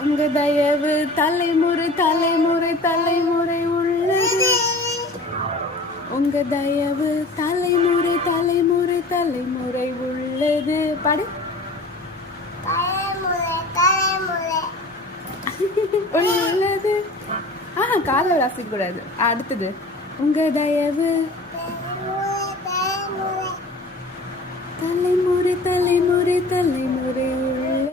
உங்க தயவு தலைமுறை தலைமுறை தலைமுறை உள்ளது. உங்க தயவு தலைமுறை தலைமுறை தலைமுறை உள்ளது. படு. உள்ளது. ஆ காலை வாசிக்க கூடாது அடுத்தது. உங்க தயவு தலைமுறை தலைமுறை தலைமுறை